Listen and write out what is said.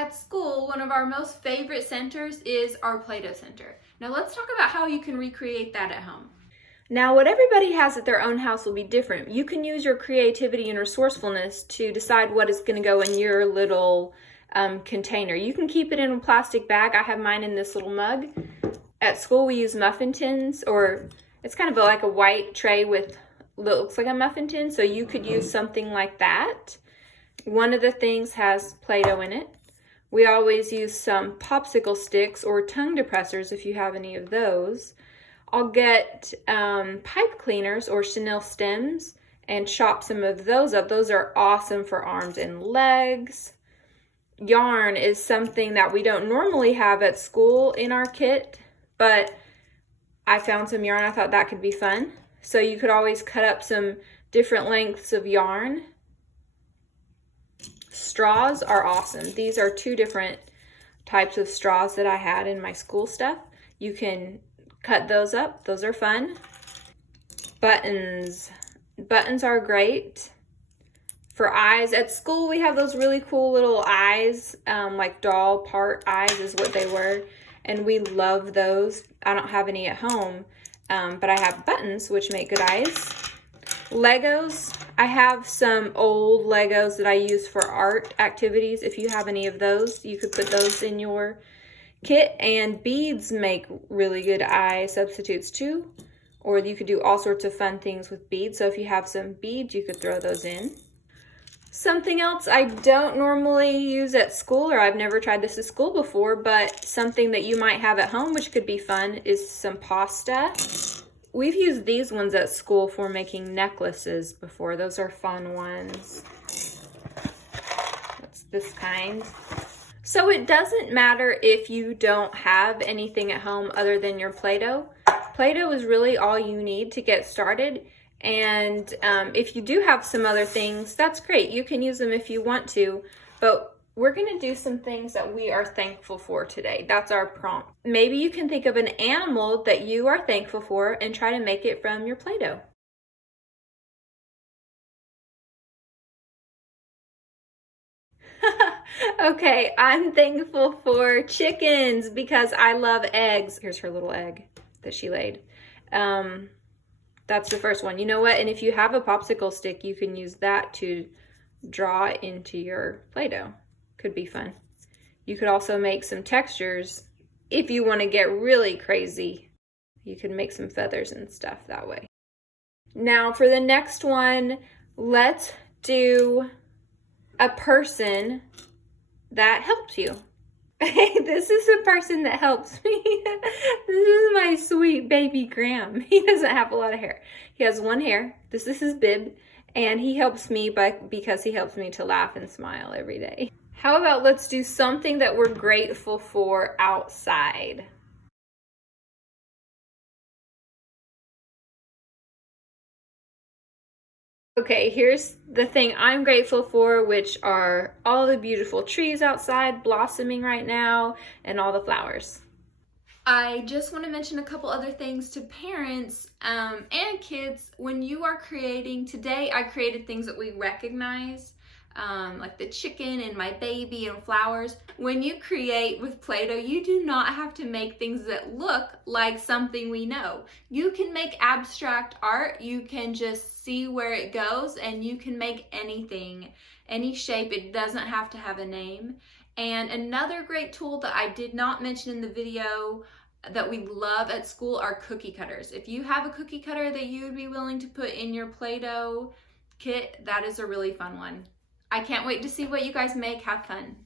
At school, one of our most favorite centers is our Play-Doh center. Now let's talk about how you can recreate that at home. Now what everybody has at their own house will be different. You can use your creativity and resourcefulness to decide what is going to go in your little container. You can keep it in a plastic bag. I have mine in this little mug. At school we use muffin tins, or it's kind of like a white tray with looks like a muffin tin, so you could use something like that. One of the things has Play-Doh in it. We always use some popsicle sticks or tongue depressors if you have any of those. I'll get pipe cleaners or chenille stems and chop some of those up. Those are awesome for arms and legs. Yarn is something that we don't normally have at school in our kit, but I found some yarn. I thought that could be fun. So you could always cut up some different lengths of yarn. Straws are awesome. These are two different types of straws that I had in my school stuff. You can cut those up. Those are fun. Buttons. Buttons are great. For eyes, at school we have those really cool little eyes, like doll part eyes is what they were, and we love those. I don't have any at home, but I have buttons which make good eyes. Legos, I have some old Legos that I use for art activities. If you have any of those, you could put those in your kit. And beads make really good eye substitutes too, or you could do all sorts of fun things with beads. So if you have some beads, you could throw those in. Something else I don't normally use at school, or I've never tried this at school before, but something that you might have at home which could be fun is some pasta. We've used these ones at school for making necklaces before. Those are fun ones. That's this kind. So it doesn't matter if you don't have anything at home other than your Play-Doh. Play-Doh is really all you need to get started. And if you do have some other things, that's great. You can use them if you want to, but we're going to do some things that we are thankful for today. That's our prompt. Maybe you can think of an animal that you are thankful for and try to make it from your Play-Doh. Okay, I'm thankful for chickens because I love eggs. Here's her little egg that she laid. That's the first one. You know what? And if you have a popsicle stick, you can use that to draw into your Play-Doh. Could be fun. You could also make some textures if you want to get really crazy. You could make some feathers and stuff that way. Now for the next one, let's do a person that helps you. This is the person that helps me. This is my sweet baby Graham. He doesn't have a lot of hair. He has one hair. This is his bib, and he helps me because he helps me to laugh and smile every day. How about let's do something that we're grateful for outside? Okay, here's the thing I'm grateful for, which are all the beautiful trees outside blossoming right now and all the flowers. I just want to mention a couple other things to parents and kids. When you are creating, today I created things that we recognize, like the chicken and my baby and flowers. When you create with Play-Doh, you do not have to make things that look like something we know. You can make abstract art. You can just see where it goes, and you can make anything, any shape. It doesn't have to have a name. And another great tool that I did not mention in the video that we love at school are cookie cutters. If you have a cookie cutter that you would be willing to put in your Play-Doh kit, that is a really fun one. I can't wait to see what you guys make. Have fun.